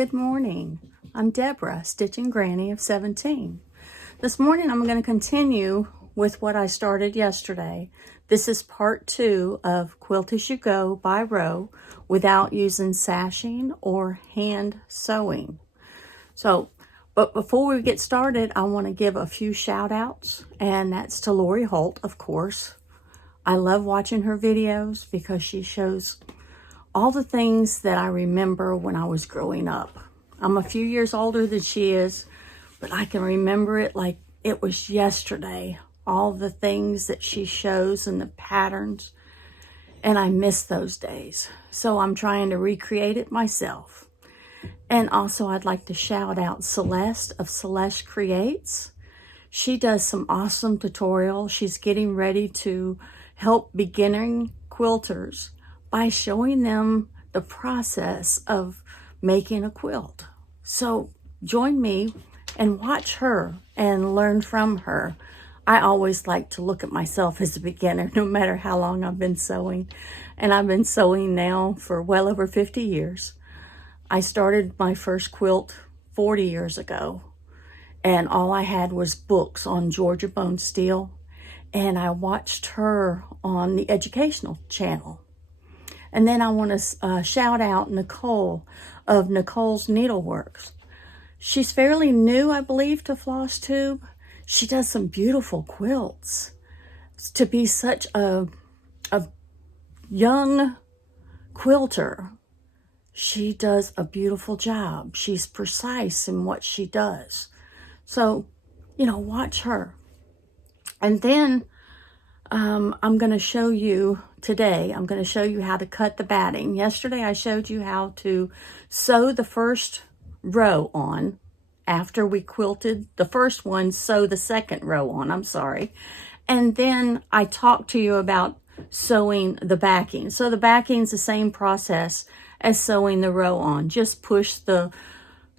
good morning. I'm Deborah, Stitching Granny of 17. This morning I'm going to continue with what I started yesterday. This is part 2 of Quilt as You Go by row without using sashing or hand sewing. But before we get started, I want to give a few shout outs, and that's to Lori Holt, of course. I love watching her videos because she shows all the things that I remember when I was growing up. I'm a few years older than she is, but I can remember it like it was yesterday. All the things that she shows and the patterns, and I miss those days. So I'm trying to recreate it myself. And also I'd like to shout out Celeste of Celeste Creates. She does some awesome tutorials. She's getting ready to help beginning quilters by showing them the process of making a quilt. So join me and watch her and learn from her. I always like to look at myself as a beginner, no matter how long I've been sewing. And I've been sewing now for well over 50 years. I started my first quilt 40 years ago, and all I had was books on Georgia Bone Steel, and I watched her on the educational channel. And then I want to shout out Nicole of Nicole's Needleworks. She's fairly new, I believe, to Floss Tube. She does some beautiful quilts. To be such a young quilter, she does a beautiful job. She's precise in what she does. So, watch her. And then I'm going to show you today, I'm going to show you how to cut the batting. Yesterday I showed you how to sew the first row on. After we quilted the first one, sew the second row on, I'm sorry. And then I talked to you about sewing the backing. So the backing's the same process as sewing the row on. Just push the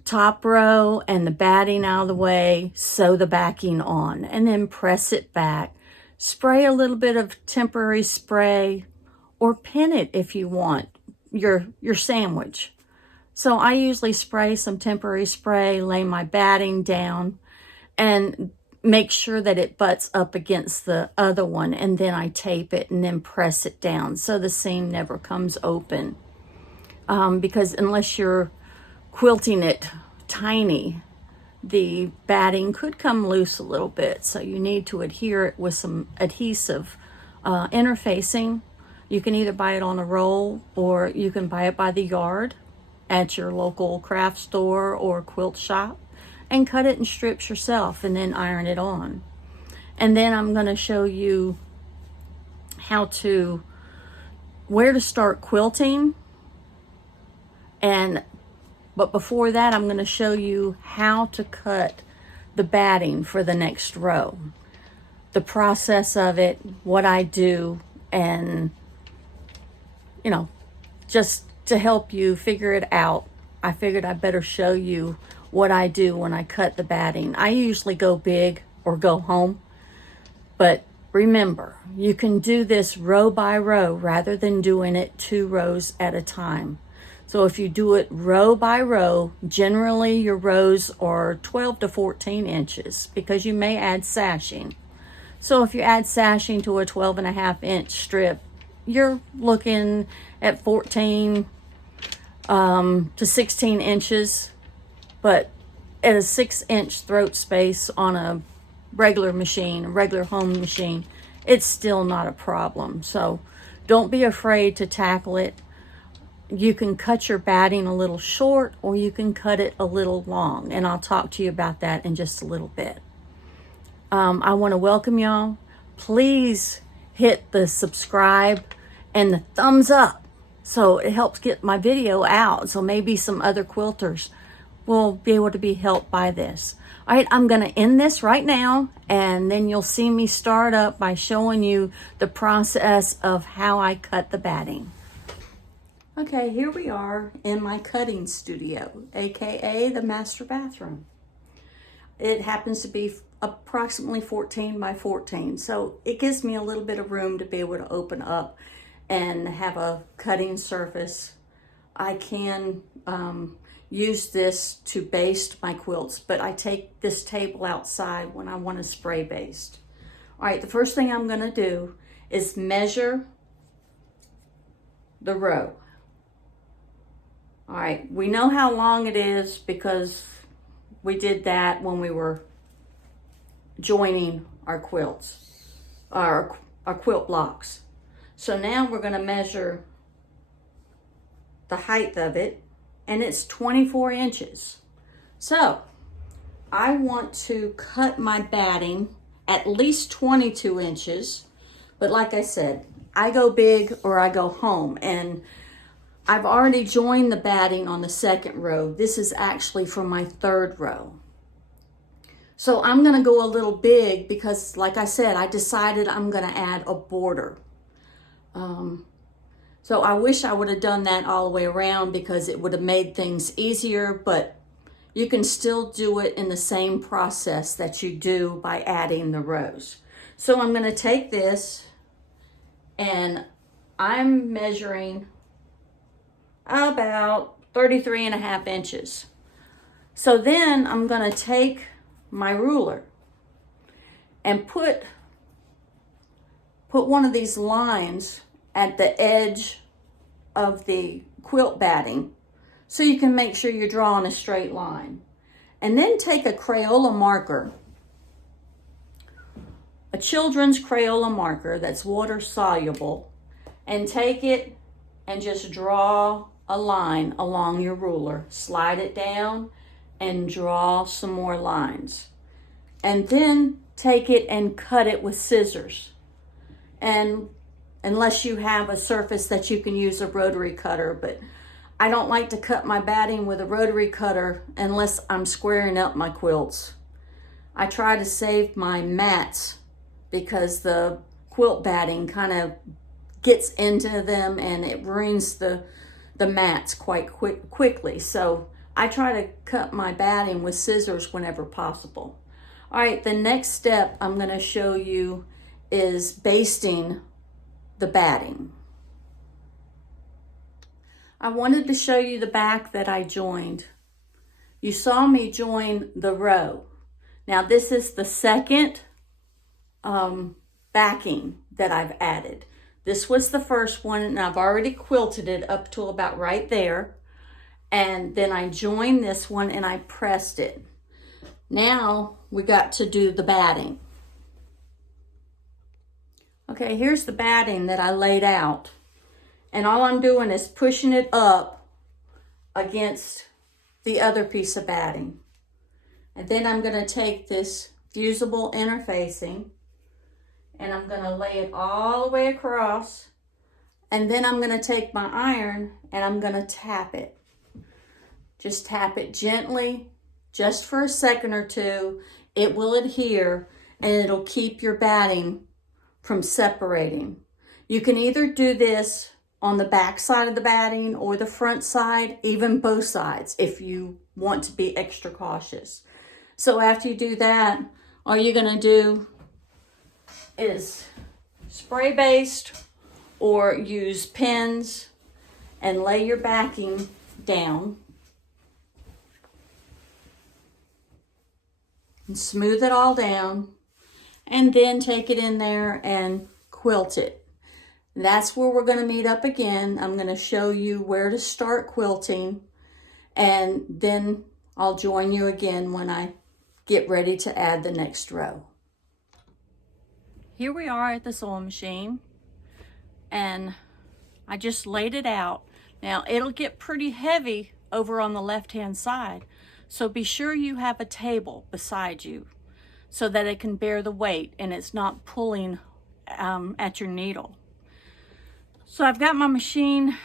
top row and the batting out of the way, sew the backing on, and then press it back. Spray a little bit of temporary spray or pin it if you want your sandwich. So I usually spray some temporary spray, lay my batting down, and make sure that it butts up against the other one, and then I tape it and then press it down so the seam never comes open. Because unless you're quilting it tiny, the batting could come loose a little bit, so you need to adhere it with some adhesive interfacing. You can either buy it on a roll, or you can buy it by the yard at your local craft store or quilt shop and cut it in strips yourself and then iron it on. And then I'm going to show you where to start quilting. But before that, I'm going to show you how to cut the batting for the next row. The process of it, what I do, and, just to help you figure it out, I figured I better show you what I do when I cut the batting. I usually go big or go home, but remember, you can do this row by row rather than doing it 2 rows at a time. So if you do it row by row, generally your rows are 12 to 14 inches because you may add sashing. So if you add sashing to a 12.5-inch strip, you're looking at 14 to 16 inches. But at a 6-inch throat space on a regular machine, a regular home machine, it's still not a problem. So don't be afraid to tackle it. You can cut your batting a little short, or you can cut it a little long, and I'll talk to you about that in just a little bit. I want to welcome y'all. Please hit the subscribe and the thumbs up, so it helps get my video out, so maybe some other quilters will be able to be helped by this. All right, I'm going to end this right now, and then you'll see me start up by showing you the process of how I cut the batting. Okay, here we are in my cutting studio, aka the master bathroom. It happens to be approximately 14 by 14, so it gives me a little bit of room to be able to open up and have a cutting surface. I can use this to baste my quilts, but I take this table outside when I want to spray baste. All right, the first thing I'm going to do is measure the row. All right, we know how long it is because we did that when we were joining our quilts, our quilt blocks. So now we're going to measure the height of it, and it's 24 inches. So I want to cut my batting at least 22 inches, but like I said, I go big or I go home, and I've already joined the batting on the second row. This is actually for my third row. So I'm gonna go a little big because, like I said, I decided I'm gonna add a border. So I wish I would have done that all the way around because it would have made things easier, but you can still do it in the same process that you do by adding the rows. So I'm gonna take this and I'm measuring about 33.5 inches. So then I'm gonna take my ruler and put one of these lines at the edge of the quilt batting so you can make sure you're drawing a straight line. And then take a Crayola marker, a children's Crayola marker that's water soluble, and take it and just draw a line along your ruler. Slide it down and draw some more lines. And then take it and cut it with scissors. And unless you have a surface that you can use a rotary cutter, but I don't like to cut my batting with a rotary cutter unless I'm squaring up my quilts. I try to save my mats because the quilt batting kind of gets into them and it ruins the mats quite quickly. So I try to cut my batting with scissors whenever possible. All right, the next step I'm going to show you is basting the batting. I wanted to show you the back that I joined. You saw me join the row. Now this is the second backing that I've added. This was the first one, and I've already quilted it up to about right there. And then I joined this one and I pressed it. Now we got to do the batting. Okay, here's the batting that I laid out. And all I'm doing is pushing it up against the other piece of batting. And then I'm going to take this fusible interfacing and I'm going to lay it all the way across. And then I'm going to take my iron and I'm going to tap it. Just tap it gently, just for a second or two. It will adhere and it'll keep your batting from separating. You can either do this on the back side of the batting or the front side, even both sides, if you want to be extra cautious. So after you do that, all you're gonna do is spray baste or use pins and lay your backing down and smooth it all down, and then take it in there and quilt it. That's where we're going to meet up again. I'm going to show you where to start quilting, and then I'll join you again when I get ready to add the next row. Here we are at the sewing machine, and I just laid it out. Now it'll get pretty heavy over on the left-hand side, so be sure you have a table beside you so that it can bear the weight and it's not pulling at your needle. So I've got my machine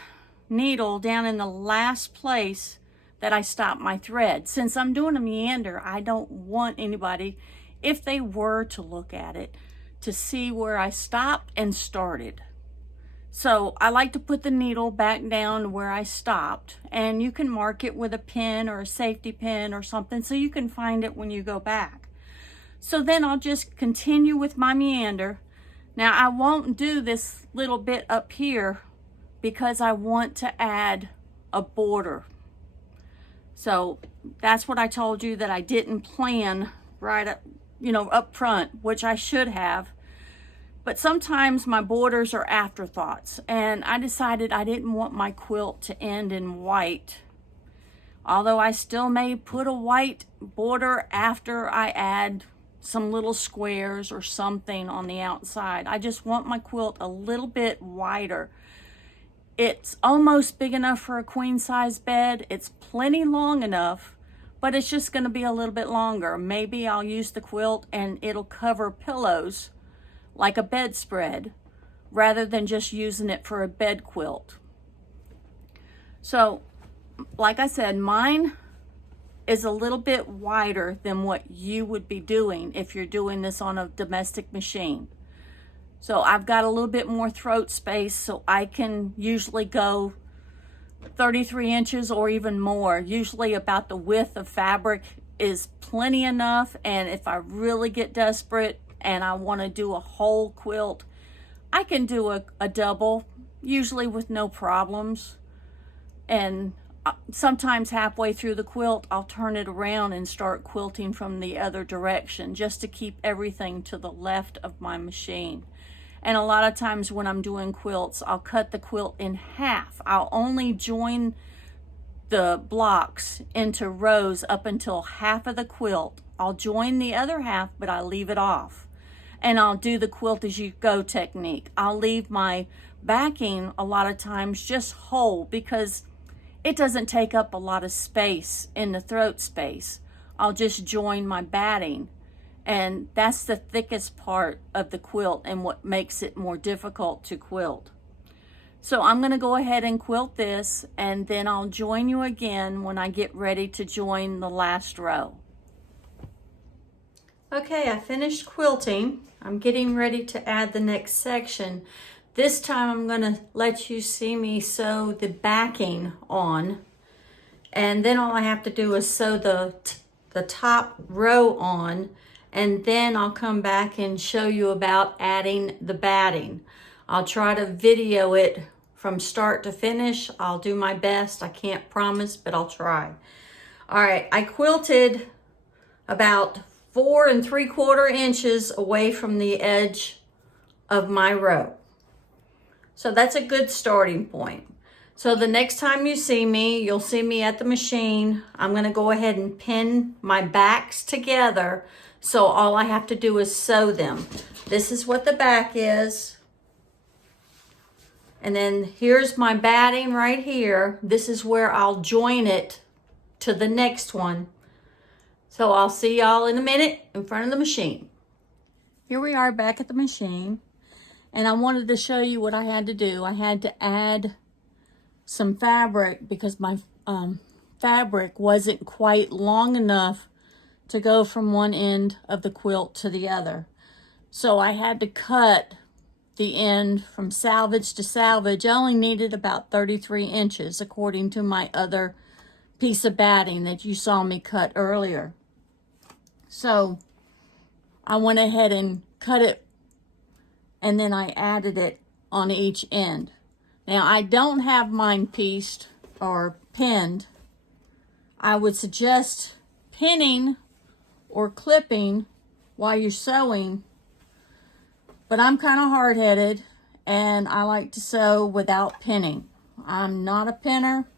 needle down in the last place that I stopped my thread. Since I'm doing a meander, I don't want anybody, if they were to look at it, to see where I stopped and started. So I like to put the needle back down where I stopped, and you can mark it with a pin or a safety pin or something so you can find it when you go back. So then I'll just continue with my meander. Now I won't do this little bit up here because I want to add a border. So that's what I told you that I didn't plan right up, up front, which I should have. But sometimes my borders are afterthoughts, and I decided I didn't want my quilt to end in white. Although I still may put a white border after I add some little squares or something on the outside. I just want my quilt a little bit wider. It's almost big enough for a queen size bed. It's plenty long enough, but it's just going to be a little bit longer. Maybe I'll use the quilt and it'll cover pillows like a bedspread rather than just using it for a bed quilt. So, like I said, mine is a little bit wider than what you would be doing if you're doing this on a domestic machine. So I've got a little bit more throat space, so I can usually go 33 inches or even more. Usually about the width of fabric is plenty enough, and if I really get desperate and I want to do a whole quilt, I can do a double, usually with no problems. And sometimes halfway through the quilt, I'll turn it around and start quilting from the other direction just to keep everything to the left of my machine. And a lot of times when I'm doing quilts, I'll cut the quilt in half. I'll only join the blocks into rows up until half of the quilt. I'll join the other half, but I leave it off. And I'll do the quilt as you go technique. I'll leave my backing a lot of times just whole because it doesn't take up a lot of space in the throat space. I'll just join my batting. And that's the thickest part of the quilt and what makes it more difficult to quilt. So I'm going to go ahead and quilt this, and then I'll join you again when I get ready to join the last row. Okay, I finished quilting. I'm getting ready to add the next section. This time I'm going to let you see me sew the backing on, and then all I have to do is sew the top row on, and then I'll come back and show you about adding the batting. I'll try to video it from start to finish. I'll do my best. I can't promise, but I'll try. All right, I quilted about 4 3/4 inches away from the edge of my row. So that's a good starting point. So the next time you see me, you'll see me at the machine. I'm gonna go ahead and pin my backs together, so all I have to do is sew them. This is what the back is. And then here's my batting right here. This is where I'll join it to the next one. So I'll see y'all in a minute in front of the machine. Here we are back at the machine. And I wanted to show you what I had to do. I had to add some fabric because my fabric wasn't quite long enough to go from one end of the quilt to the other. So I had to cut the end from salvage to salvage. I only needed about 33 inches according to my other piece of batting that you saw me cut earlier. So I went ahead and cut it, and then I added it on each end. Now I don't have mine pieced or pinned. I would suggest pinning or clipping while you're sewing, but I'm kind of hard-headed and I like to sew without pinning. I'm not a pinner.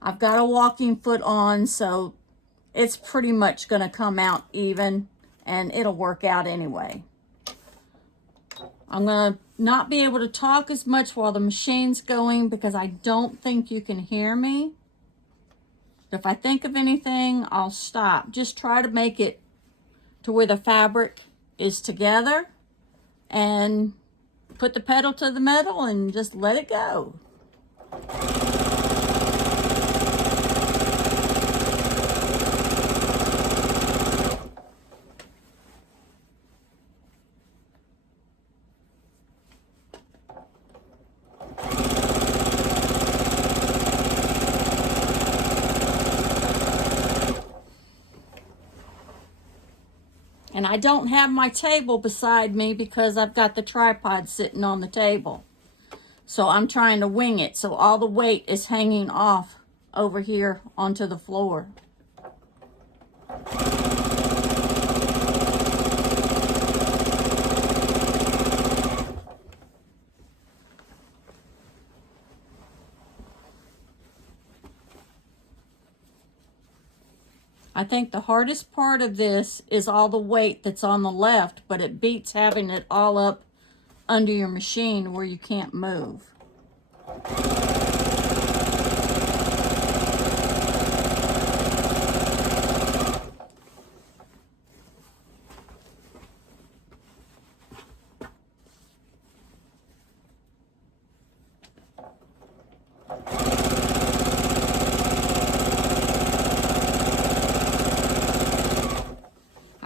I've got a walking foot on, so it's pretty much going to come out even, and it'll work out anyway. I'm going to not be able to talk as much while the machine's going because I don't think you can hear me. If I think of anything, I'll stop. Just try to make it to where the fabric is together and put the pedal to the metal and just let it go. And I don't have my table beside me because I've got the tripod sitting on the table. So I'm trying to wing it. So all the weight is hanging off over here onto the floor. I think the hardest part of this is all the weight that's on the left, but it beats having it all up under your machine where you can't move.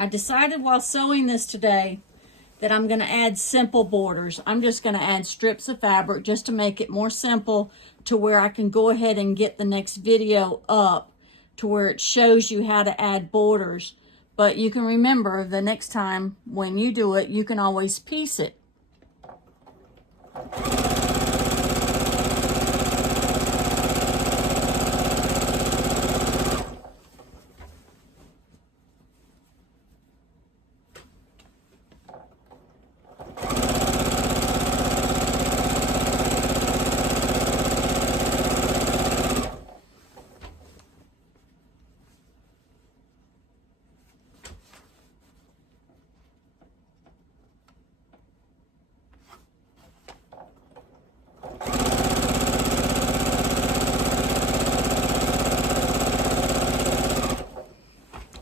I decided while sewing this today that I'm going to add simple borders. I'm just going to add strips of fabric just to make it more simple, to where I can go ahead and get the next video up to where it shows you how to add borders. But you can remember the next time when you do it, you can always piece it.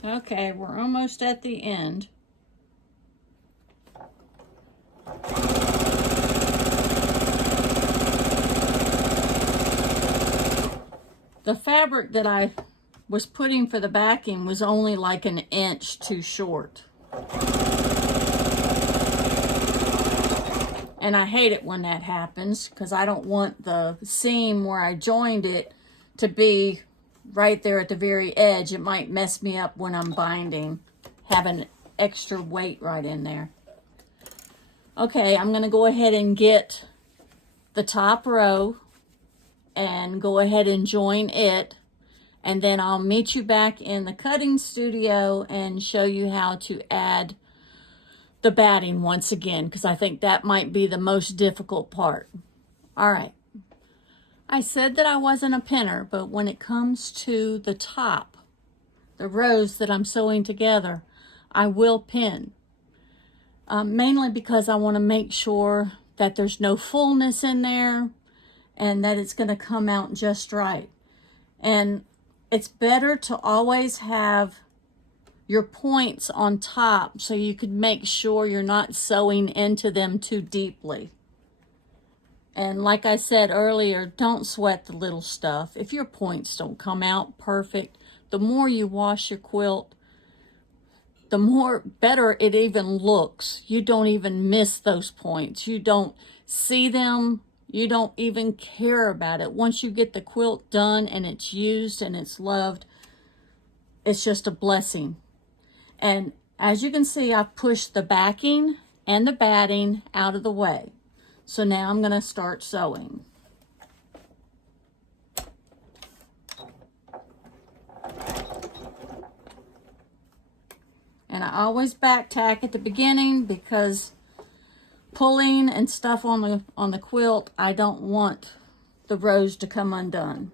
Okay, we're almost at the end. The fabric that I was putting for the backing was only like an inch too short. And I hate it when that happens, because I don't want the seam where I joined it to be right there at the very edge. It might mess me up when I'm binding, having extra weight right in there. Okay, I'm going to go ahead and get the top row and go ahead and join it, and then I'll meet you back in the cutting studio and show you how to add the batting once again, because I think that might be the most difficult part. All right. I said that I wasn't a pinner, but when it comes to the top, the rows that I'm sewing together, I will pin. Mainly because I want to make sure that there's no fullness in there and that it's going to come out just right. And it's better to always have your points on top so you can make sure you're not sewing into them too deeply. And like I said earlier, don't sweat the little stuff. If your points don't come out perfect, the more you wash your quilt, the more better it even looks. You don't even miss those points. You don't see them. You don't even care about it. Once you get the quilt done and it's used and it's loved, it's just a blessing. And as you can see, I've pushed the backing and the batting out of the way. So now I'm going to start sewing. And I always back tack at the beginning, because pulling and stuff on the quilt, I don't want the rows to come undone.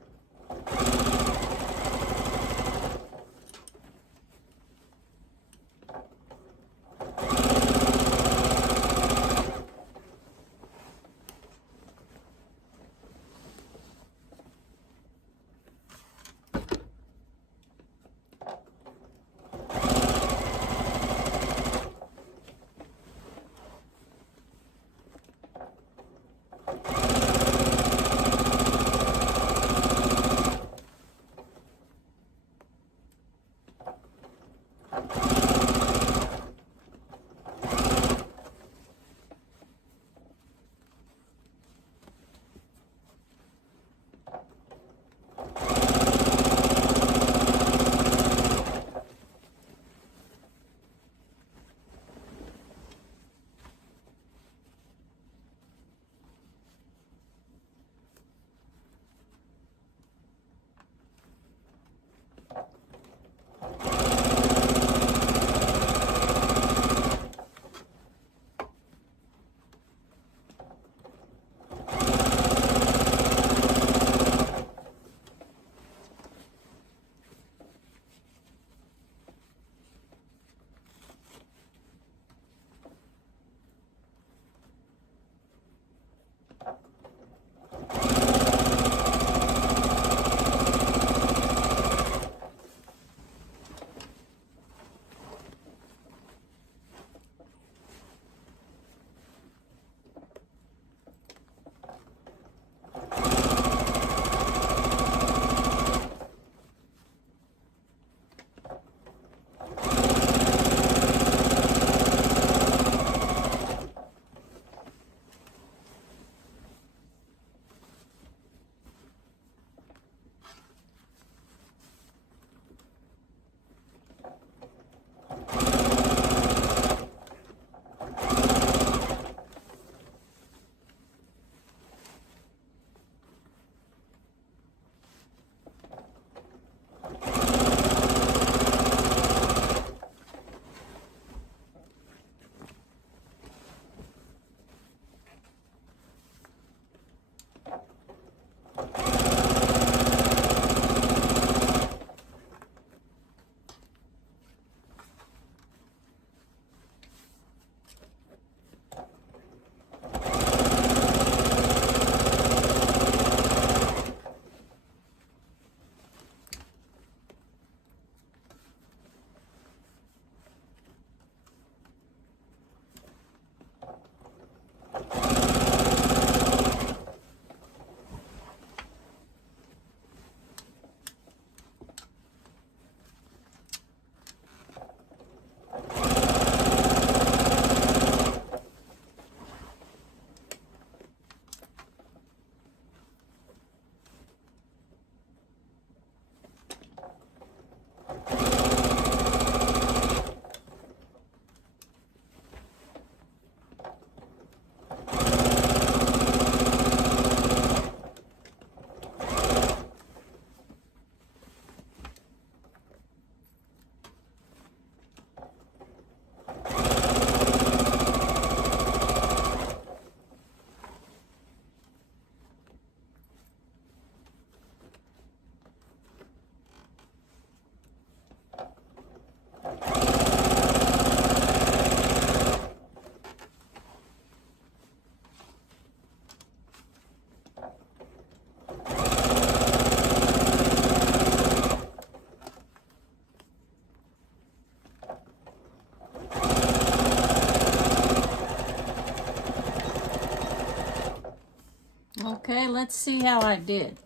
Okay, let's see how I did.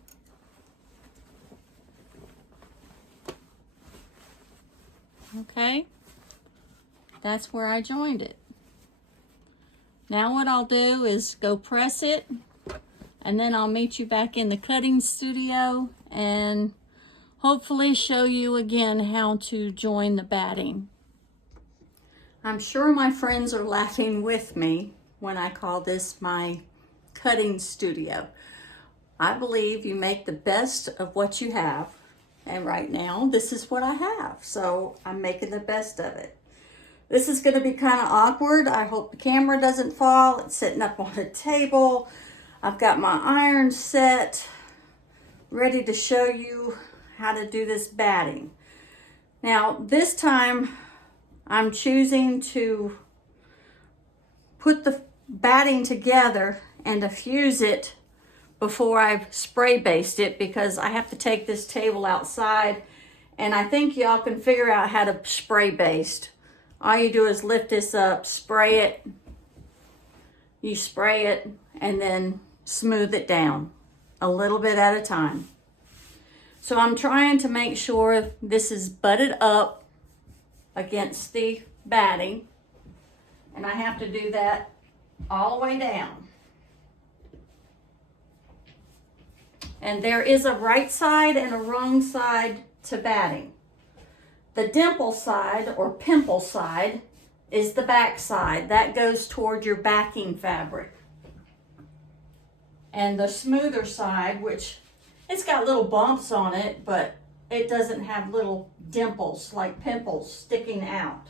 Okay, that's where I joined it. Now what I'll do is go press it, and then I'll meet you back in the cutting studio and hopefully show you again how to join the batting. I'm sure my friends are laughing with me when I call this my cutting studio. I believe you make the best of what you have, and right now this is what I have, so I'm making the best of it. This is going to be kind of awkward. I hope the camera doesn't fall. It's sitting up on a table. I've got my iron set, ready to show you how to do this batting. Now, this time I'm choosing to put the batting together and to fuse it before I spray baste it, because I have to take this table outside, and I think y'all can figure out how to spray baste. All you do is lift this up, spray it, you spray it, and then smooth it down a little bit at a time. So I'm trying to make sure this is butted up against the batting, and I have to do that all the way down. And there is a right side and a wrong side to batting. The dimple side or pimple side is the back side. That goes toward your backing fabric. And the smoother side, which it's got little bumps on it, but it doesn't have little dimples like pimples sticking out.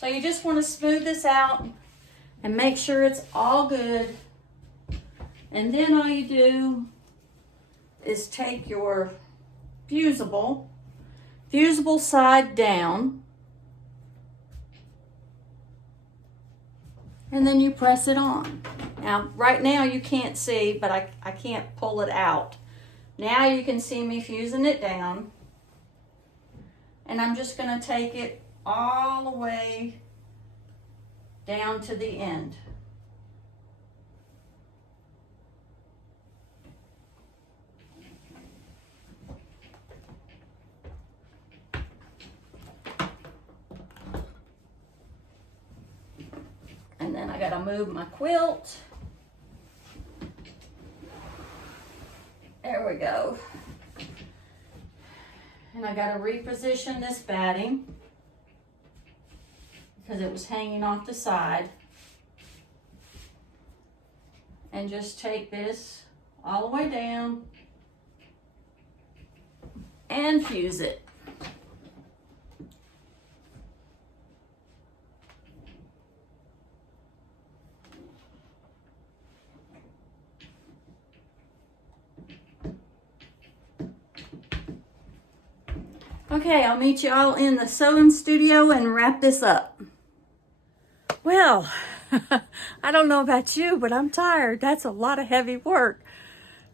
So you just want to smooth this out and make sure it's all good. And then all you do is take your fusible side down, and then you press it on. Now, right now you can't see, but I can't pull it out. Now you can see me fusing it down, and I'm just going to take it all the way down to the end. And then I gotta move my quilt. There we go. And I gotta reposition this batting because it was hanging off the side. And just take this all the way down and fuse it. Okay, I'll meet you all in the sewing studio and wrap this up. Well, I don't know about you, but I'm tired. That's a lot of heavy work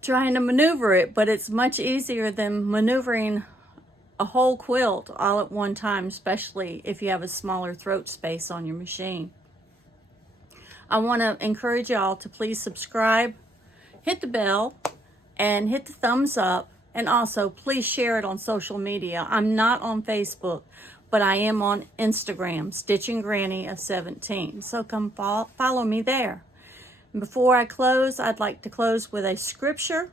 trying to maneuver it, but it's much easier than maneuvering a whole quilt all at one time, especially if you have a smaller throat space on your machine. I want to encourage y'all to please subscribe, hit the bell, and hit the thumbs up. And also, please share it on social media. I'm not on Facebook, but I am on Instagram, Stitching Granny of 17. So come follow me there. And before I close, I'd like to close with a scripture,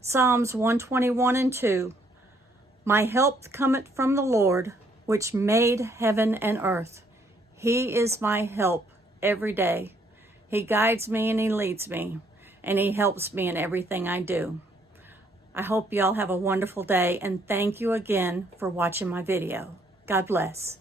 Psalms 121:2. My help cometh from the Lord, which made heaven and earth. He is my help every day. He guides me and he leads me, and he helps me in everything I do. I hope y'all have a wonderful day, and thank you again for watching my video. God bless.